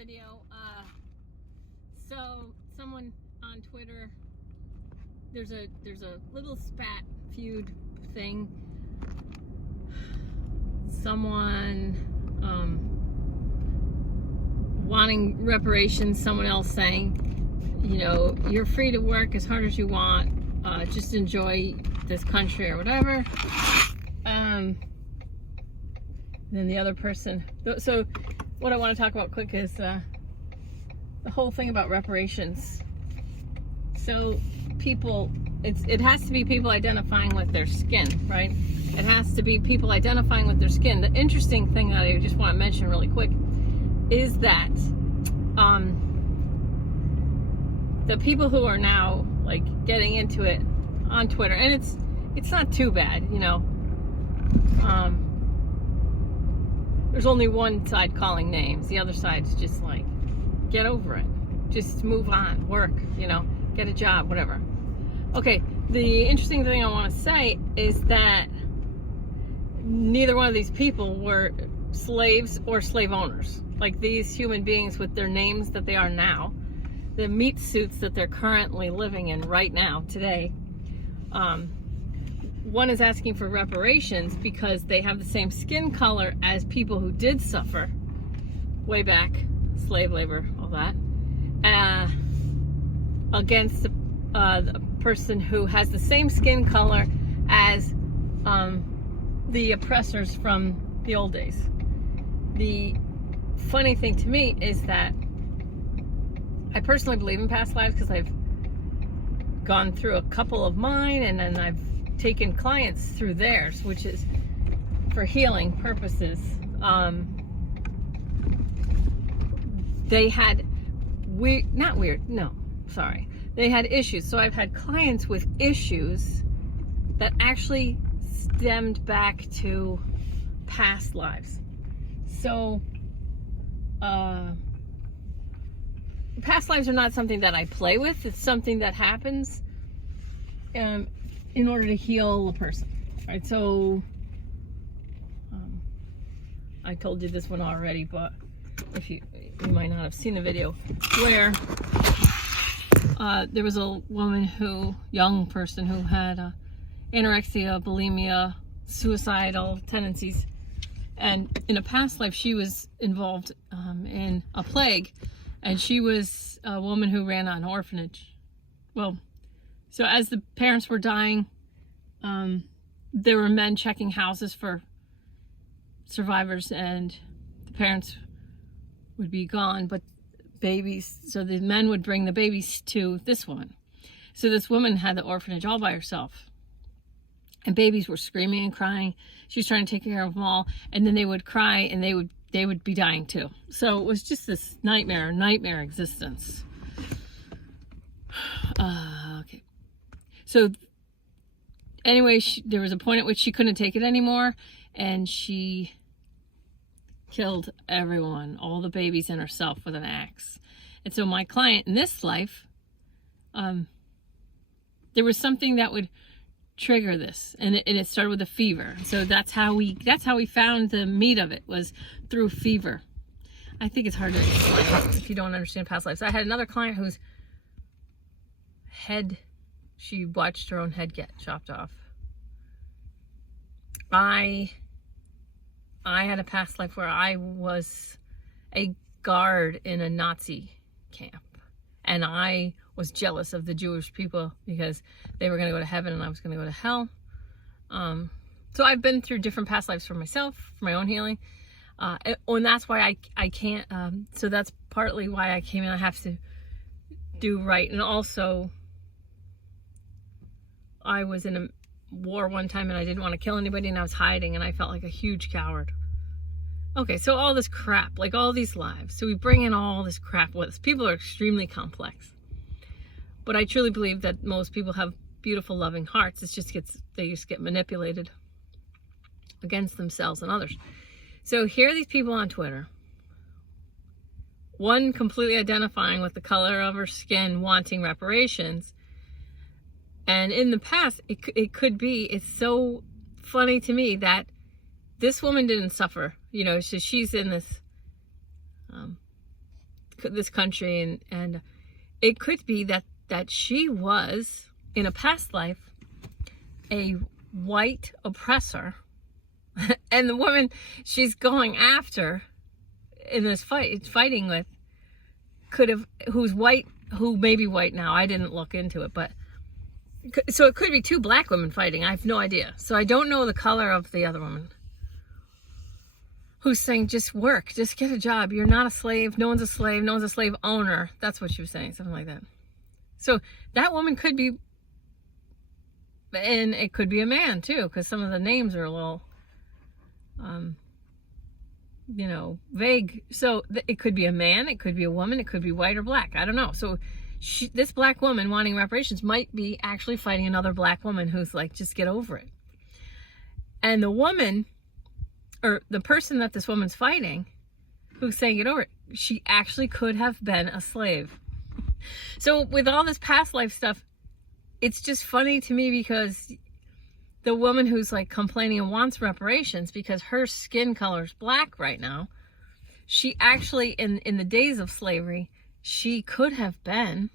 video. So someone on Twitter, there's a little spat feud thing. Someone wanting reparations, someone else saying, you know, you're free to work as hard as you want, just enjoy this country or whatever. Then the other person, so what I want to talk about quick is the whole thing about reparations. So people, it has to be people identifying with their skin, right? It has to be people identifying with their skin. The interesting thing that I just want to mention really quick is that the people who are now like getting into it on Twitter, and it's not too bad, you know. There's only one side calling names. The other side's just like, get over it. Just move on, work, you know, get a job, whatever. Okay, the interesting thing I want to say is that neither one of these people were slaves or slave owners. Like these human beings with their names that they are now, the meat suits that they're currently living in right now, today, one is asking for reparations because they have the same skin color as people who did suffer way back, slave labor, all that, against the person who has the same skin color as the oppressors from the old days. The funny thing to me is that I personally believe in past lives because I've gone through a couple of mine, and then I've taken clients through theirs, which is for healing purposes. They had they had issues. So I've had clients with issues that actually stemmed back to past lives. So past lives are not something that I play with. It's something that happens in order to heal a person, right? So I told you this one already, but if you might not have seen the video where there was a woman young person who had anorexia, bulimia, suicidal tendencies, and in a past life she was involved in a plague, and she was a woman who ran an orphanage. Well, so as the parents were dying, there were men checking houses for survivors, and the parents would be gone, but babies, so the men would bring the babies to this one. So this woman had the orphanage all by herself, and babies were screaming and crying. She was trying to take care of them all, and then they would cry, and they would be dying too. So it was just this nightmare existence. Okay. So anyway, there was a point at which she couldn't take it anymore, and she killed everyone, all the babies and herself, with an axe. And so my client in this life, there was something that would trigger this, and it started with a fever. So that's how we found the meat of it, was through fever. I think it's hard to explain if you don't understand past lives. I had another client whose head, she watched her own head get chopped off. I had a past life where I was a guard in a Nazi camp, and I was jealous of the Jewish people because they were going to go to heaven and I was going to go to hell. So I've been through different past lives for myself, for my own healing, and that's why I can't, so that's partly why I came in. I have to do right. And also, I was in a war one time and I didn't want to kill anybody, and I was hiding, and I felt like a huge coward. Okay, so all this crap, like all these lives, so we bring in all this crap with us. People are extremely complex, but I truly believe that most people have beautiful, loving hearts. They just get manipulated against themselves and others. So here are these people on Twitter, one completely identifying with the color of her skin, wanting reparations. And in the past, it could be, it's so funny to me that this woman didn't suffer, you know, so she's in this this country, and it could be that she was in a past life a white oppressor, and the woman she's going after in this fighting with who's white, who may be white now. I didn't look into it, but so it could be two black women fighting. I have no idea. So I don't know the color of the other woman who's saying, just work, just get a job. You're not a slave. No one's a slave. No one's a slave owner. That's what she was saying, something like that. So that woman could be, and it could be a man too, because some of the names are a little, vague. So it could be a man, it could be a woman, it could be white or black. I don't know. So this black woman wanting reparations might be actually fighting another black woman who's like, just get over it. And the woman, or the person that this woman's fighting, who's saying get over it, she actually could have been a slave. So with all this past life stuff, it's just funny to me because the woman who's like complaining and wants reparations because her skin color is black right now, she actually, in the days of slavery, she could have been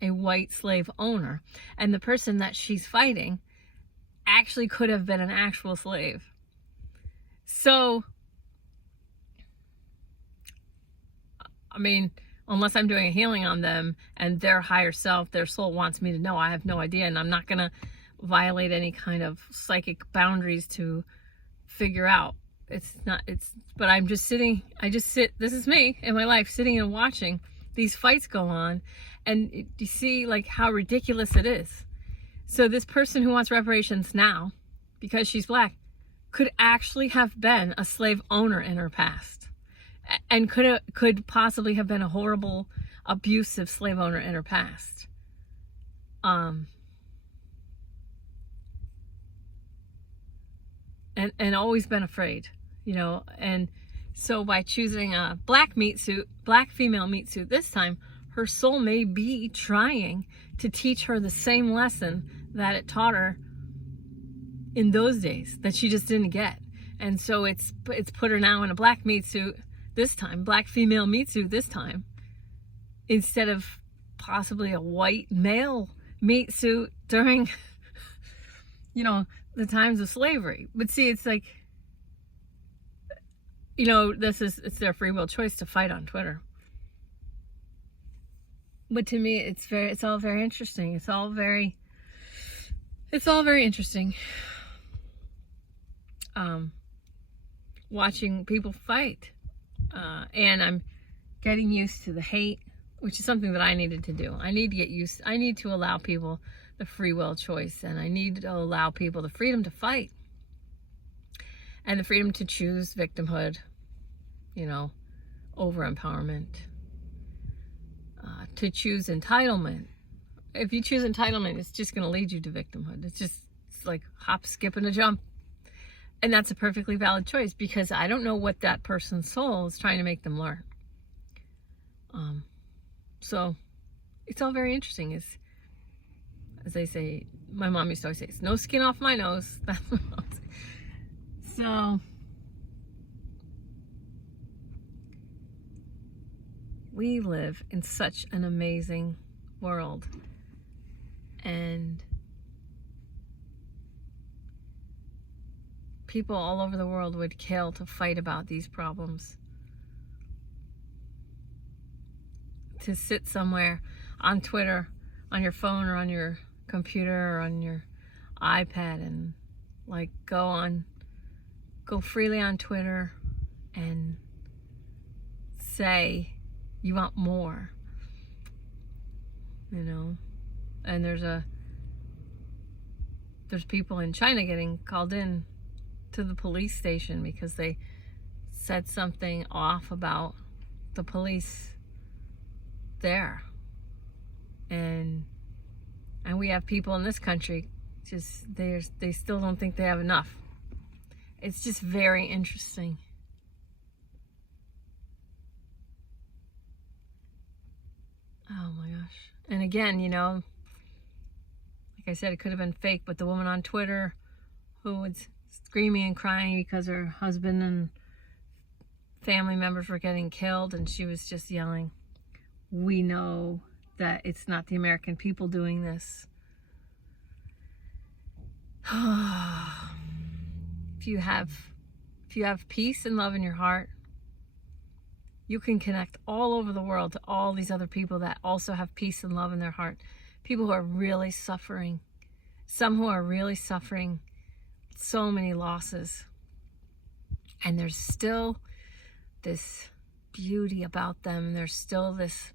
a white slave owner. And the person that she's fighting actually could have been an actual slave. So, I mean, unless I'm doing a healing on them and their higher self, their soul wants me to know, I have no idea. And I'm not going to violate any kind of psychic boundaries to figure out. But I'm just sitting, this is me in my life, sitting and watching these fights go on. And you see like how ridiculous it is. So this person who wants reparations now, because she's black, could actually have been a slave owner in her past. And could possibly have been a horrible, abusive slave owner in her past. And always been afraid, and so by choosing a black female meat suit this time, her soul may be trying to teach her the same lesson that it taught her in those days that she just didn't get. And so it's put her now in a black meat suit this time, black female meat suit this time, instead of possibly a white male meat suit during, the times of slavery. But see, it's like, it's their free will choice to fight on Twitter. But to me, it's all very interesting. It's all very interesting. Watching people fight. And I'm getting used to the hate, which is something that I needed to do. I need to allow people the free will choice, and I need to allow people the freedom to fight and the freedom to choose victimhood, over empowerment, to choose entitlement. If you choose entitlement, it's just going to lead you to victimhood. It's like hop, skip, and a jump. And that's a perfectly valid choice, because I don't know what that person's soul is trying to make them learn. So it's all very interesting. As they say, my mom used to always say, it's no skin off my nose. That's what I was saying. So we live in such an amazing world. And people all over the world would kill to fight about these problems. To sit somewhere on Twitter, on your phone or on your computer or on your iPad and like go freely on Twitter and say you want more, and there's people in China getting called in to the police station because they said something off about the police there. And we have people in this country, just they still don't think they have enough. It's just very interesting. Oh my gosh. And again, like I said, it could have been fake, but the woman on Twitter who was screaming and crying because her husband and family members were getting killed, and she was just yelling, we know that it's not the American people doing this. If you have peace and love in your heart, you can connect all over the world to all these other people that also have peace and love in their heart. People who are really suffering. Some who are really suffering so many losses. And there's still this beauty about them. There's still this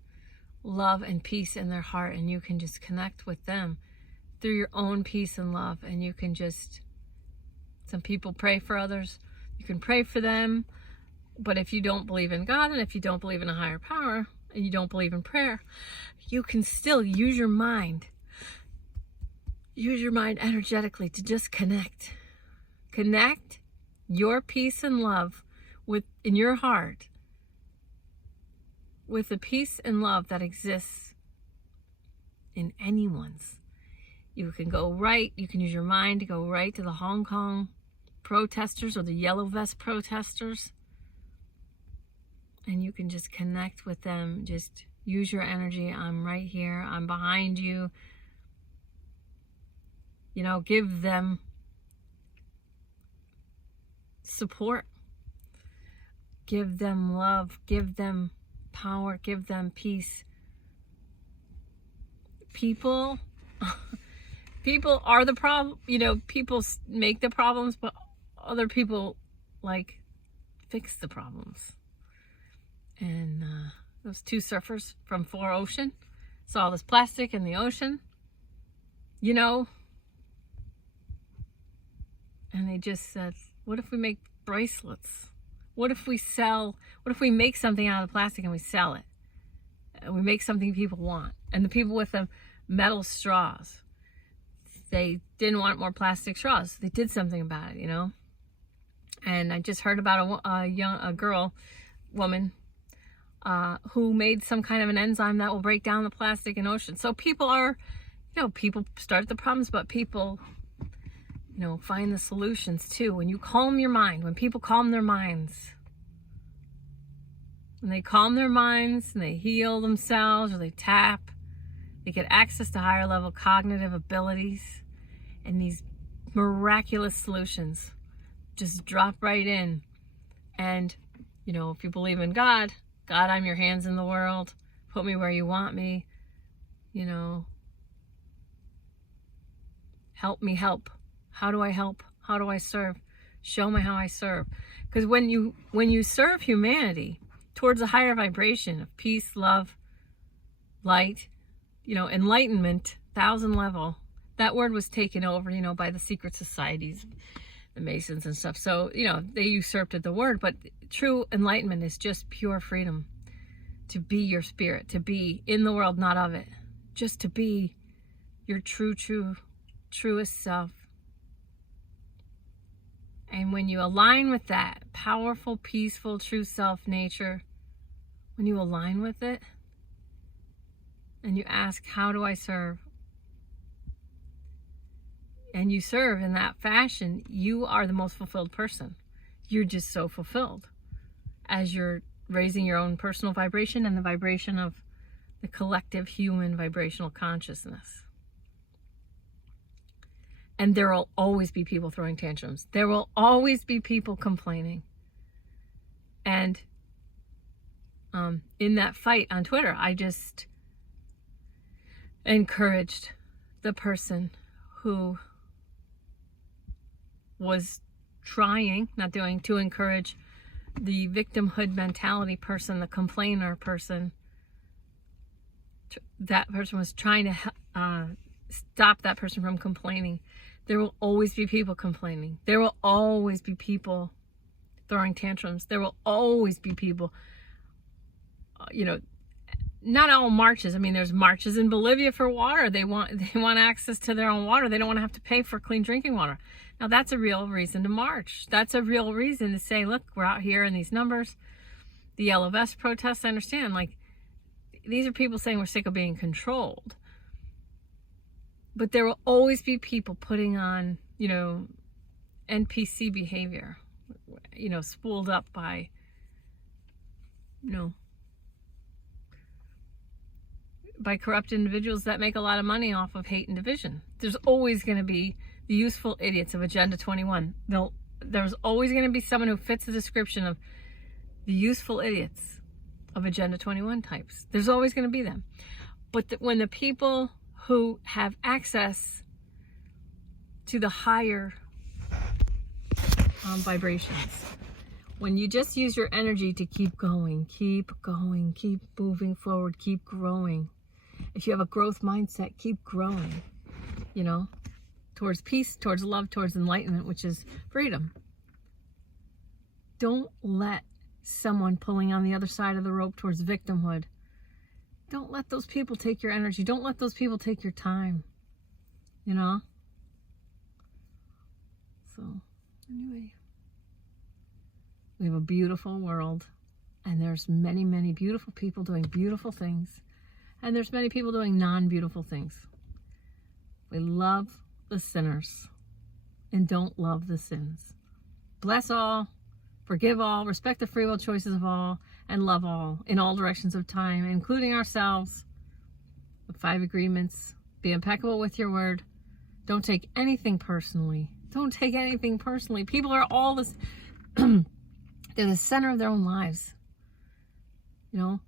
love and peace in their heart. And you can just connect with them through your own peace and love. And you can just, some people pray for others. You can pray for them. But if you don't believe in God, and if you don't believe in a higher power, and you don't believe in prayer, you can still use your mind. Use your mind energetically to just connect. Connect your peace and love in your heart with the peace and love that exists in anyone's. You can use your mind to go right to the Hong Kong protesters or the yellow vest protesters. And you can just connect with them. Just use your energy. I'm right here. I'm behind you. You know, give them support. Give them love. Give them power. Give them peace. People are the problem. You know, people make the problems, but other people fix the problems. And those two surfers from 4 Ocean saw this plastic in the ocean, you know, and they just said, what if we make bracelets? What if we make something out of the plastic and we sell it? And we make something people want. And the people with the metal straws, they didn't want more plastic straws. They did something about it, you know. And I just heard about a woman, who made some kind of an enzyme that will break down the plastic in ocean. So people start the problems, but people, find the solutions too. When you calm your mind, when people calm their minds, when they calm their minds and they heal themselves or they tap, they get access to higher level cognitive abilities, and these miraculous solutions just drop right in. And, if you believe in God, I'm your hands in the world. Put me where you want me. Help me help. How do I help? How do I serve? Show me how I serve. Because when you serve humanity towards a higher vibration of peace, love, light, enlightenment, 1,000 level, that word was taken over, by the secret societies, the Masons and stuff. So, they usurped the word, but true enlightenment is just pure freedom to be your spirit, to be in the world, not of it, just to be your truest self. And when you align with that powerful, peaceful, true self nature, when you align with it and you ask, how do I serve? And you serve in that fashion, you are the most fulfilled person. You're just so fulfilled as you're raising your own personal vibration and the vibration of the collective human vibrational consciousness. And there will always be people throwing tantrums. There will always be people complaining. And in that fight on Twitter, I just encouraged the person who was trying, not doing, to encourage the victimhood mentality person, the complainer person. That person was trying to stop that person from complaining. There will always be people complaining. There will always be people throwing tantrums. There will always be people, not all marches. I mean, there's marches in Bolivia for water. They want access to their own water. They don't want to have to pay for clean drinking water. Now, that's a real reason to march. That's a real reason to say, look, we're out here in these numbers. The yellow vest protests, I understand. These are people saying we're sick of being controlled. But there will always be people putting on, NPC behavior, spooled up by, by corrupt individuals that make a lot of money off of hate and division. There's always going to be the useful idiots of Agenda 21. There's always going to be someone who fits the description of the useful idiots of Agenda 21 types. There's always going to be them. But when the people who have access to the higher vibrations, when you just use your energy to keep going, keep moving forward, keep growing. If you have a growth mindset, keep growing, you know, towards peace, towards love, towards enlightenment, which is freedom. Don't let someone pulling on the other side of the rope towards victimhood. Don't let those people take your energy. Don't let those people take your time, you know? So, anyway. We have a beautiful world, and there's many, many beautiful people doing beautiful things, and there's many people doing non-beautiful things. We love the sinners and don't love the sins. Bless all, forgive all, respect the free will choices of all, and love all in all directions of time, including ourselves. The 5 agreements. Be impeccable with your word. Don't take anything personally. Don't take anything personally. People are all this... They're the center of their own lives, you know?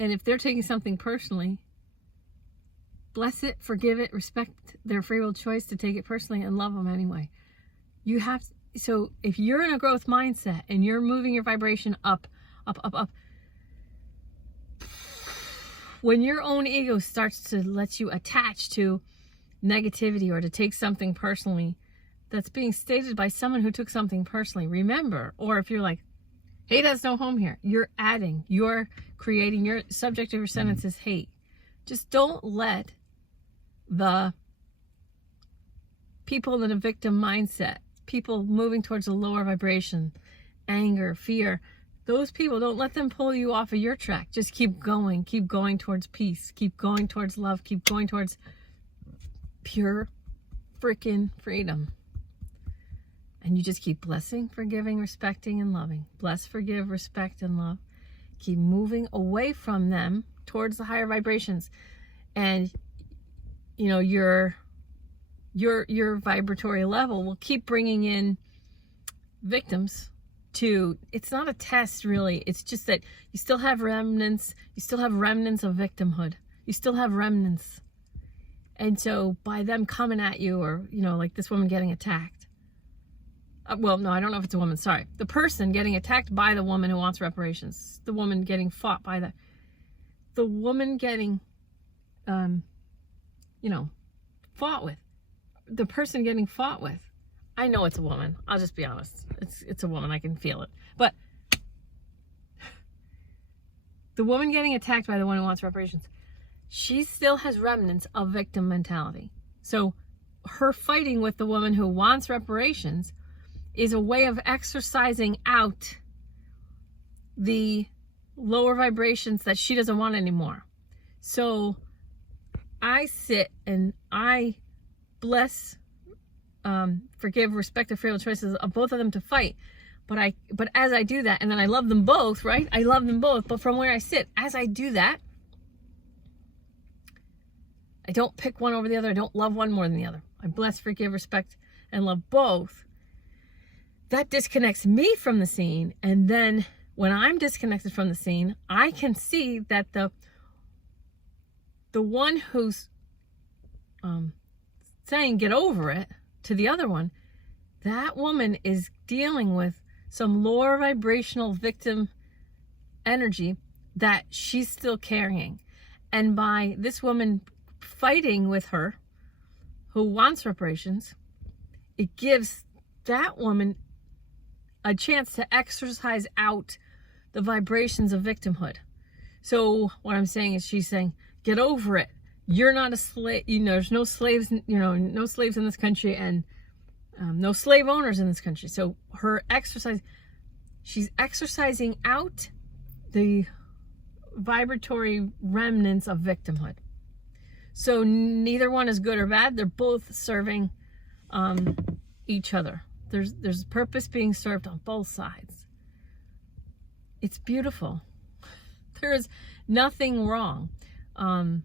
And if they're taking something personally, bless it, forgive it, respect their free will choice to take it personally, and love them anyway. You have to, so if you're in a growth mindset and you're moving your vibration up, when your own ego starts to let you attach to negativity or to take something personally, that's being stated by someone who took something personally. Remember, or if you're like, hate has no home here, you're adding, you're creating, your subject of your sentence is hate. Just don't let the people in a victim mindset, people moving towards a lower vibration, anger, fear, those people, don't let them pull you off of your track. Just keep going towards peace, keep going towards love, keep going towards pure freaking freedom. And you just keep blessing, forgiving, respecting, and loving. Bless, forgive, respect, and love. Keep moving away from them towards the higher vibrations. And, you know, your vibratory level will keep bringing in victims to, it's not a test really. It's just that you still have remnants. You still have remnants of victimhood. You still have remnants. And so by them coming at you, or, you know, like this woman getting attacked, well, no, I don't know if it's a woman. Sorry. The person getting attacked by the woman who wants reparations. The woman getting fought by the woman getting, you know, fought with. The person getting fought with. I know it's a woman. I'll just be honest. It's a woman. I can feel it. But the woman getting attacked by the one who wants reparations, she still has remnants of victim mentality. So her fighting with the woman who wants reparations is a way of exercising out the lower vibrations that she doesn't want anymore. So I sit and I bless, forgive, respect the free will choices of both of them to fight. But as I do that, and then I love them both, right? I love them both. But from where I sit, as I do that, I don't pick one over the other. I don't love one more than the other. I bless, forgive, respect, and love both. That disconnects me from the scene. And then when I'm disconnected from the scene, I can see that the one who's saying get over it to the other one, that woman is dealing with some lower vibrational victim energy that she's still carrying. And by this woman fighting with her who wants reparations, it gives that woman a chance to exercise out the vibrations of victimhood. So what I'm saying is, she's saying, get over it. You're not a slave. You know, there's no slaves, you know, no slaves in this country, and no slave owners in this country. So she's exercising out the vibratory remnants of victimhood. So neither one is good or bad. They're both serving each other. There's purpose being served on both sides. It's beautiful. There is nothing wrong. And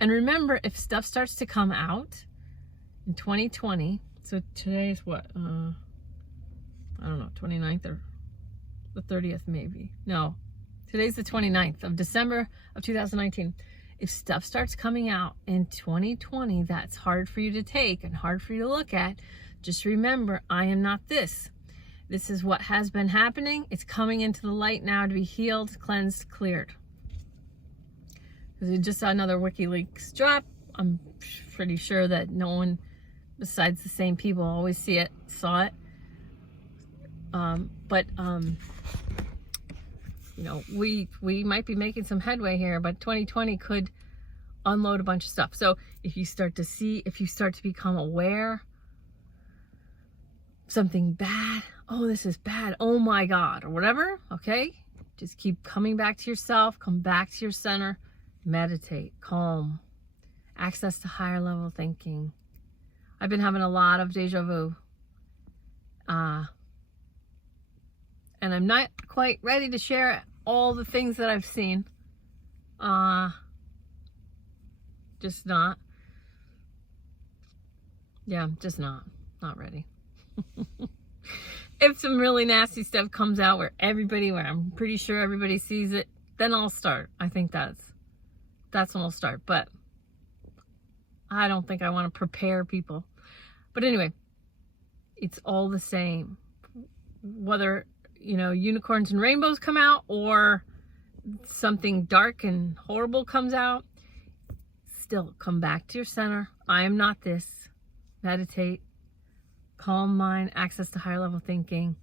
remember, if stuff starts to come out in 2020, so today is what? I don't know, 29th or the 30th maybe. No, today's the 29th of December of 2019. If stuff starts coming out in 2020 that's hard for you to take and hard for you to look at, just remember, I am not this. This is what has been happening. It's coming into the light now to be healed, cleansed, cleared. Because we just saw another WikiLeaks drop. I'm pretty sure that no one besides the same people always saw it. You know, we might be making some headway here, but 2020 could unload a bunch of stuff. So if you start to become aware something bad, oh, this is bad, oh my God, or whatever, okay? Just keep coming back to yourself, come back to your center, meditate, calm, access to higher level thinking. I've been having a lot of deja vu. And I'm not quite ready to share all the things that I've seen. Just not. Yeah, just not ready. If some really nasty stuff comes out where I'm pretty sure everybody sees it, then I'll start. I think that's when I'll start. But I don't think I want to prepare people. But anyway, it's all the same. Whether, you know, unicorns and rainbows come out or something dark and horrible comes out, still come back to your center. I am not this. Meditate, calm mind, access to higher level thinking,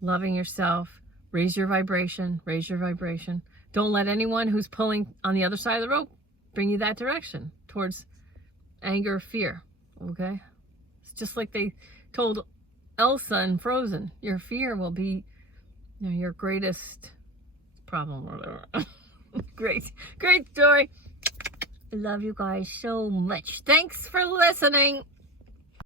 loving yourself, raise your vibration. Don't let anyone who's pulling on the other side of the rope bring you that direction towards anger or fear, okay? It's just like they told Elsa in Frozen, your fear will be, you know, your greatest problem or whatever. Great story. I love you guys so much. Thanks for listening.